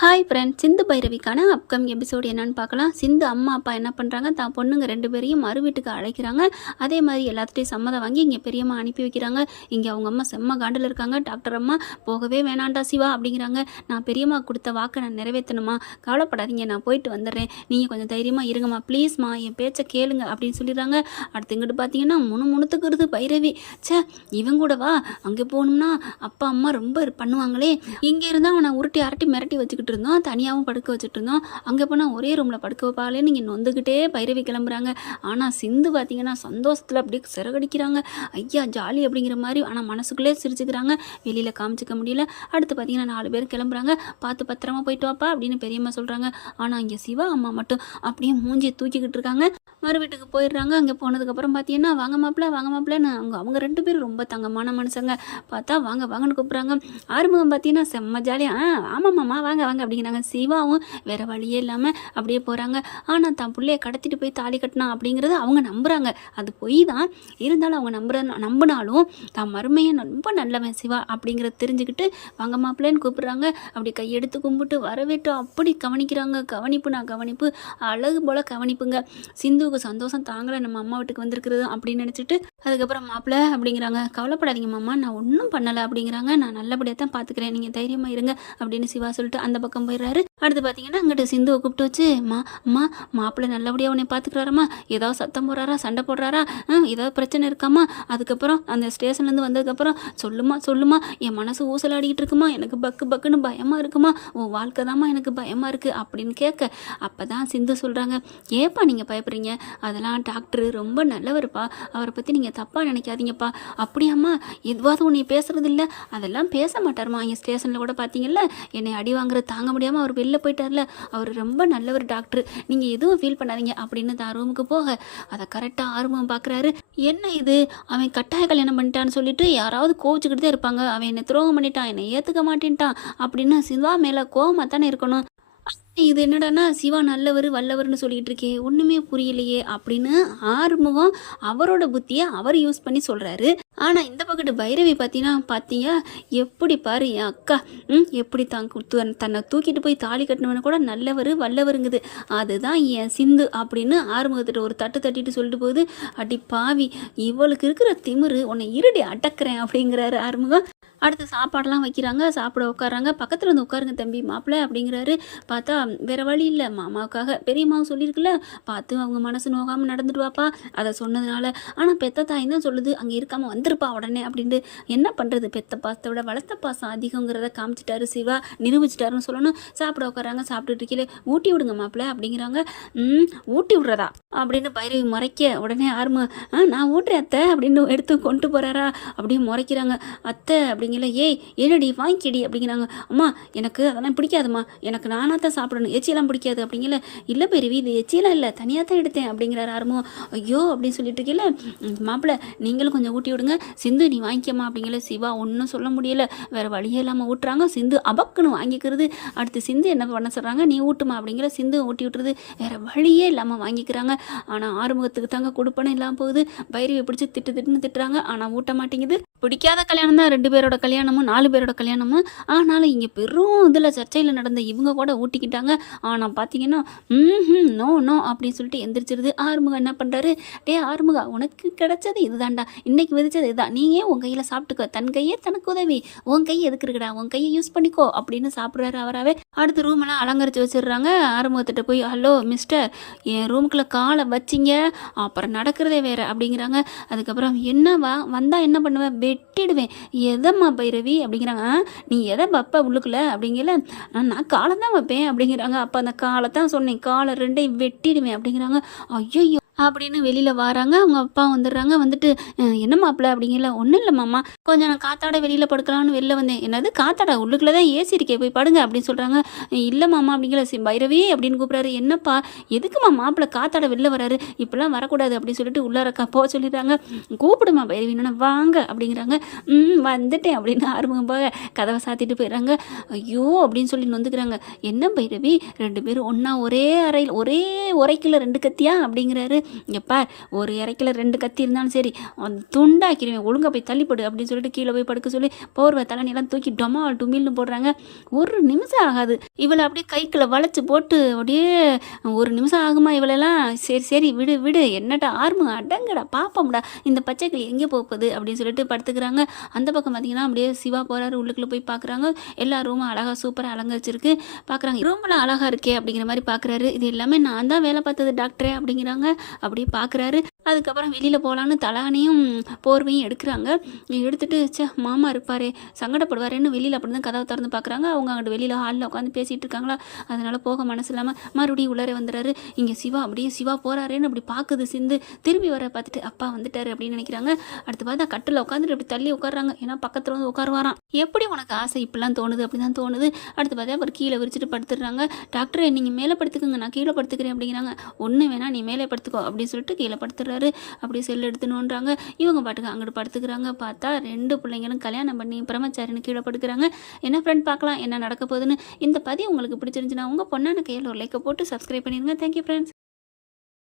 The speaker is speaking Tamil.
ஹாய் ஃப்ரெண்ட்ஸ், சிந்து பைரவிக்கான அப்கமிங் எபிசோடு என்னன்னு பார்க்கலாம். சிந்து அம்மா அப்பா என்ன பண்ணுறாங்க, தான் பொண்ணுங்க 2 பேரையும் மறு வீட்டுக்கு அழைக்கிறாங்க. அதே மாதிரி எல்லாத்துட்டையும் சம்மதம் வாங்கி இங்கே பெரியம்மா அனுப்பி வைக்கிறாங்க. இங்கே அவங்க அம்மா செம்ம காண்டில் இருக்காங்க. டாக்டர் அம்மா போகவே வேணாண்டா சிவா அப்படிங்கிறாங்க. நான் பெரியம்மா கொடுத்த வாக்கை நான் நிறைவேற்றணுமா, கவலைப்படாதீங்க, நான் போயிட்டு வந்துடுறேன், நீங்கள் கொஞ்சம் தைரியமாக இருங்கம்மா, ப்ளீஸ்மா என் பேச்சை கேளுங்க அப்படின்னு சொல்லிடுறாங்க. அடுத்து இங்கிட்டு பார்த்தீங்கன்னா முணுமுணுத்துக்கிறது பைரவி. சே, இவங்க கூட வா, அங்கே போகணும்னா அப்பா அம்மா ரொம்ப பண்ணுவாங்களே. இங்கே இருந்தால் அவனை உருட்டி அரட்டி மிரட்டி வச்சுக்கிட்டு இருந்தோம், தனியாகவும் படுக்க வச்சுட்டு இருந்தோம். அங்கே போனால் ஒரே ரூமில் படுக்க வைப்பாலே நீங்கள் நொந்துக்கிட்டே பைரவி கிளம்புறாங்க. ஆனால் சிந்து பார்த்தீங்கன்னா சந்தோஷத்தில் அப்படியே சிறகடிக்கிறாங்க. ஐயா ஜாலி அப்படிங்கிற மாதிரி. ஆனால் மனசுக்குள்ளே சிரிச்சுக்கிறாங்க, வெளியில் காமிச்சிக்க முடியல. அடுத்து பார்த்தீங்கன்னா 4 பேர் கிளம்புறாங்க. பார்த்து பத்திரமா போயிட்டு வாப்பா அப்படின்னு பெரியம்மா சொல்கிறாங்க. ஆனால் இங்கே சிவா அம்மா மட்டும் அப்படியே மூஞ்சியை தூக்கிக்கிட்டு இருக்காங்க. மறு வீட்டுக்கு போயிடுறாங்க. அங்கே போனதுக்கப்புறம் பார்த்தீங்கன்னா வாங்க மாப்பிள்ளன்னு அவங்க 2 பேரும் ரொம்ப தங்கமான மனுஷங்க. பார்த்தா வாங்க வாங்கன்னு கூப்பிட்றாங்க. ஆறுமுகம் பார்த்தீங்கன்னா செம்ம ஜாலியாக ஆமாம்மாம்மா வாங்க வாங்க அப்படிங்கிறாங்க. சிவாவும் வேறு வழியே இல்லாமல் அப்படியே போகிறாங்க. ஆனால் தான் பிள்ளைய கடத்திட்டு போய் தாலி கட்டினா அப்படிங்கிறத அவங்க நம்புகிறாங்க. அது பொய் தான், இருந்தாலும் அவங்க நம்பினாலும் தான் மருமையை ரொம்ப நல்லவன் சிவா அப்படிங்கிறத தெரிஞ்சுக்கிட்டு வாங்க மாப்பிள்ளைன்னு கூப்பிட்றாங்க. அப்படி கையெடுத்து கும்பிட்டு வரவேற்று அப்படி கவனிக்கிறாங்க. கவனிப்பு அழகு போல் கவனிப்புங்க. சிந்துவுக்கு சந்தோஷம் தாங்கலை, நம்ம அம்மா வீட்டுக்கு வந்திருக்கிறது அப்படின்னு நினச்சிட்டு அதுக்கப்புறம் மாப்பிள்ளை அப்படிங்கிறாங்க. கவலைப்படாதீங்க மாமா, நான் ஒன்றும் பண்ணலை அப்படிங்கிறாங்க. நான் நல்லபடியாக தான் பார்த்துக்கிறேன், நீங்கள் தைரியமாக இருங்க அப்படின்னு சிவா சொல்லிட்டு அந்த பக்கம் போயிடுறாரு. அடுத்து பார்த்தீங்கன்னா அங்கிட்ட சிந்துவை கூப்பிட்டு வச்சு மாப்பிள்ளை நல்லபடியாக உன்னை பார்த்துக்கிறாரம்மா, ஏதாவது சத்தம் போடுறாரா, சண்டை போடுறாரா, ஏதாவது பிரச்சனை இருக்காமா, அதுக்கப்புறம் அந்த ஸ்டேஷன்லேருந்து வந்ததுக்கப்புறம் சொல்லுமா என் மனசு ஊசலாடிக்கிட்டு இருக்குமா, எனக்கு பக்குன்னு பயமாக இருக்குமா, உன் வாழ்க்கை தாம்மா எனக்கு பயமாக இருக்குது அப்படின்னு கேட்க அப்போ தான் சிந்து சொல்கிறாங்க, ஏப்பா நீங்கள் பயப்படுறீங்க, அதெல்லாம் டாக்டர் ரொம்ப நல்லவருப்பா, அவரை பற்றி நீங்கள் தப்பாக நினைக்காதீங்கப்பா. அப்படியாம்மா, எதுவாவது உன்னை பேசுறது இல்லை, அதெல்லாம் பேச மாட்டாருமா, என் ஸ்டேஷனில் கூட பார்த்தீங்கல்ல என்னை அடி வாங்குறது தாங்க முடியாமல் அவர் வெளில போயிட்டார்ல, அவர் ரொம்ப நல்லவர் டாக்டர், நீங்கள் எதுவும் ஃபீல் பண்ணாதீங்க அப்படின்னு தான் ரூமுக்கு போக அதை கரெக்டாக ஆர்வம் பார்க்குறாரு. என்ன இது, அவன் கட்டாய கல்யாணம் பண்ணிட்டான்னு சொல்லிட்டு யாராவது கோவிச்சுக்கிட்டு தான் இருப்பாங்க, அவன் என்னை துரோகம் பண்ணிட்டான், என்னை ஏற்றுக்க மாட்டேன்ட்டான் அப்படின்னு சிவா மேலே கோவமாக தானே இருக்கணும். இது என்னடானா சிவா நல்லவர் வல்லவர்னு சொல்லிட்டு இருக்கே, ஒன்றுமே புரியலையே அப்படின்னு ஆறுமுகம் அவரோட புத்தியை அவர் யூஸ் பண்ணி சொல்கிறாரு. ஆனால் இந்த பக்கத்து பைரவி பார்த்தீங்க எப்படி பாரு என் அக்கா எப்படி தன்னை தூக்கிட்டு போய் தாலி கட்டினவன கூட நல்லவர் வல்லவருங்குது, அதுதான் என் சிந்து அப்படின்னு ஆறுமுகத்திட்ட ஒரு தட்டு தட்டிட்டு சொல்லிட்டு போகுது. அடி பாவி, இவளுக்கு இருக்கிற திமிரு, உன்னை இருடி அடக்கிறேன் அப்படிங்கிறாரு ஆறுமுகம். அடுத்து சாப்பாடெல்லாம் வைக்கிறாங்க, சாப்பிட உட்காராங்க. பக்கத்தில் வந்து உட்காருங்க தம்பி மாப்பிள்ளை அப்படிங்கிறாரு. பார்த்தா வேறு வழி இல்லை, மாமாவுக்காக பெரியம்மாவும் சொல்லியிருக்குல்ல, பார்த்து அவங்க மனசு நோகாமல் நடந்துட்டு வாப்பா, அதை சொன்னதுனால. ஆனால் பெத்த தாய் தான் சொல்லுது, அங்கே இருக்காமல் வந்துருப்பா உடனே அப்படின்ட்டு. என்ன பண்ணுறது, பெத்த பாசத்தை விட வளர்த்த பாசம் அதிகங்கிறத காமிச்சிட்டாரு சிவா, நிரூபிச்சிட்டாருன்னு சொல்லணும். சாப்பிட உட்காராங்க. சாப்பிட்டுட்டு இருக்கீங்களே ஊட்டி விடுங்க மாப்பிள்ளை அப்படிங்கிறாங்க. ஊட்டி விட்றதா அப்படின்னு பைரவி முறைக்க உடனே ஆறுமுக நான் ஊட்டுறேன் அத்தை அப்படின்னு எடுத்து கொண்டு போகிறாரா, அப்படியே முறைக்கிறாங்க. அத்தை அப்படிங்கல, ஏய் என்னடி வாங்கிக்கடி அப்படிங்கிறாங்க. அம்மா எனக்கு அதெல்லாம் பிடிக்காதுமா, எனக்கு நானாக தான் சாப்பிடணும், எச்சியெல்லாம் பிடிக்காது அப்படிங்கல. இல்லை பெரியவி, இது எச்சியெல்லாம் இல்லை, தனியாக தான் எடுத்தேன் அப்படிங்கிறாரு ஆறுமுக. ஐயோ அப்படின்னு சொல்லிட்டு இருக்கல, மாப்பிள்ளை நீங்களும் கொஞ்சம் ஊட்டி விடுங்க, சிந்து நீ வாங்கிக்கம்மா அப்படிங்கல. சிவா ஒன்றும் சொல்ல முடியலை, வேறு வழியே இல்லாமல் ஊட்டுறாங்க. சிந்து அபக்குன்னு வாங்கிக்கிறது. அடுத்து சிந்து என்ன பண்ண சொல்கிறாங்க, நீ ஊட்டுமா அப்படிங்கிற. சிந்து ஊட்டி விட்டுறது, வேறு வழியே இல்லாமல் வாங்கிக்கிறாங்க. ஆனால் ஆறுமுகத்துக்கு தாங்க கொடுப்பனை இல்லாமல் போகுது. பைரவி பிடிச்சி திட்டுறாங்க, ஆனால் ஊட்ட மாட்டேங்குது. பிடிக்காத கல்யாணம் தான் 2 பேரோட கல்யாணமும் 4 பேரோட கல்யாணமும். ஆனாலும் இங்கே பெரும் இதில் சர்ச்சையில் நடந்த இவங்க கூட ஊட்டிக்கிட்டாங்க. ஆனால் பார்த்தீங்கன்னா நோ அப்படின்னு சொல்லிட்டு எந்திரிச்சிருது. ஆறுமுகம் என்ன பண்ணுறாரு, ஆறுமுகா உனக்கு கிடைச்சது இதுதான்டா, இன்னைக்கு விதிச்சது இதுதான், நீயே உன் கையில் சாப்பிட்டுக்கோ, தன் கையே தனக்கு உதவி, உன் கை எதுக்கு இருக்குடா, உன் கையை யூஸ் பண்ணிக்கோ அப்படின்னு சாப்பிட்றாரு அவராகவே. அடுத்த ரூமெல்லாம் அலங்கரித்து வச்சிடுறாங்க. ஆறுமுகத்திட்ட போய் ஹலோ மிஸ்டர், என் ரூமுக்குள்ளே காலை வச்சிங்க அப்புறம் நடக்கிறதே வேறு அப்படிங்கிறாங்க. அதுக்கப்புறம் என்னவா வந்தால் என்ன பண்ணுவேன், வெட்டிடுவேன். எதம்மா பைரவி அப்படிங்கிறாங்க. நீ எதை வைப்ப உள்ளுக்குள்ள அப்படிங்கல. நான் காலை தான் வைப்பேன் அப்படிங்கிறாங்க. அப்போ அந்த காலை தான் சொன்னேன், காலை 2ஐயும் வெட்டிடுவேன் அப்படிங்கிறாங்க. ஐயோ அப்படின்னு வெளியில் வராங்க. அவங்க அப்பா வந்துடுறாங்க. வந்துட்டு என்ன மாப்பிள்ள அப்படிங்கல. ஒன்றும் இல்லை மாமா, கொஞ்சம் நான் காத்தாட வெளியில் படுக்கலான்னு வெளில வந்தேன். என்னது காத்தாடா, உள்ளுக்குள்ளே தான் ஏசி இருக்கே, போய் படுங்க அப்படின்னு சொல்கிறாங்க. இல்லை மாமா அப்படிங்கல. பைரவி அப்படின்னு கூப்பிட்றாரு. என்னப்பா எதுக்குமா மாப்பிள்ள காத்தாட வெளில வராரு, இப்பெல்லாம் வரக்கூடாது அப்படின்னு சொல்லிட்டு உள்ளாரக்கா போக சொல்லிடுறாங்க. கூப்பிடுமா பைரவின்னா வாங்க அப்படிங்கிறாங்க. வந்துட்டேன் அப்படின்னு ஆறுமுகம் போக கதவை சாத்திட்டு போயிடுறாங்க. ஐயோ அப்படின்னு சொல்லி நொந்துக்கிறாங்க. என்ன பைரவி 2 பேரும் ஒன்றா ஒரே அறையில் ஒரே உரைக்குள்ள 2 கத்தியா அப்படிங்கிறாரு. இங்கே பார் ஒரு இறைக்கில் 2 கத்தி இருந்தாலும் சரி துண்டாக்கிடுவேன், ஒழுங்கா போய் தள்ளிப்படு அப்படின்னு சொல்லிட்டு கீழே போய் படுக்க சொல்லி போர்வை தலையெல்லாம் தூக்கி டொமால் டுமில்னு போடுறாங்க. ஒரு நிமிஷம் ஆகாது. இவளை அப்படியே கைக்குள்ள வளைச்சு போட்டு அப்படியே ஒரு நிமிஷம் ஆகுமா இவளெல்லாம், சரி சரி விடு விடு என்னடா ஆர்மு அடங்கடா பாப்போம்டா இந்த பச்சைக்கிளி எங்கே போகுது அப்படின்னு சொல்லிட்டு படுத்துக்கிறாங்க. அந்த பக்கம் பார்த்தீங்கன்னா அப்படியே சிவா போகிறாரு, உள்ளுக்குள்ளே போய் பார்க்குறாங்க. எல்லா ரூமும் அழகாக சூப்பராக அலங்கரிச்சிருக்கு. பார்க்குறாங்க ரூம்லாம் அழகாக இருக்கே அப்படிங்கிற மாதிரி பார்க்குறாரு. இது எல்லாமே நான் தான் வேலை பார்த்தது டாக்டரே அப்படிங்கிறாங்க. அப்படியே பார்க்குறாரு. அதுக்கப்புறம் வெளியில் போகலான்னு தலானையும் போர்வையும் எடுக்கிறாங்க. எடுத்துட்டு மாமா இருப்பாரே சங்கடப்படுவாரேன்னு வெளியில் அப்படி தான் கதவை திறந்து பார்க்குறாங்க. அவங்க அங்கிட்டு வெளியில் ஹாலில் உட்காந்து பேசிகிட்டு இருக்காங்களா, அதனால் போக மனசு இல்லாமல் மறுபடியும் உள்ளே வந்துடுறாரு. இங்கே சிவா அப்படியே சிவா போகிறாரேன்னு அப்படி பார்க்குது சிந்து. திரும்பி வர பார்த்துட்டு அப்பா வந்துட்டாரு அப்படின்னு நினைக்கிறாங்க. அடுத்து பார்த்தா கட்டில் உட்காந்துட்டு அப்படி தள்ளி உட்காடுறாங்க. ஏன்னா பக்கத்தில் வந்து உட்காருவாராம். எப்படி உனக்கு ஆசை இப்படிலாம் தோணுது அப்படி தான் தோணுது. அடுத்து பார்த்தா அப்புறம் கீழே விரிச்சிட்டு படுத்துடுறாங்க. டாக்டரே நீங்கள் மேலே படுத்துக்குங்க, நான் கீழே படுத்துக்கிறேன் அப்படிங்கிறாங்க. ஒன்று வேணா நீ மேலே படுத்துக்கோ அப்படின்னு சொல்லிட்டு கீழே படுத்துடுறாரு. அப்படியே செல் எடுத்துணுன்றாங்க. இவங்க பாட்டுக்கு அங்கிட்டு படுத்துக்கிறாங்க. பார்த்தா 2 பிள்ளைங்களும் கல்யாணம் பண்ணி பிரம்மச்சாரின்னு கீழே படுக்கிறாங்க. என்ன ஃப்ரெண்ட் பார்க்கலாம் என்ன நடக்க போகுதுன்னு. இந்த பதிவு உங்களுக்கு பிடிச்சிருந்துச்சுன்னா உங்கள் பொண்ணான கையில் ஒரு லைக்கை போட்டு சப்ஸ்கிரைப் பண்ணிடுங்க. Thank you friends.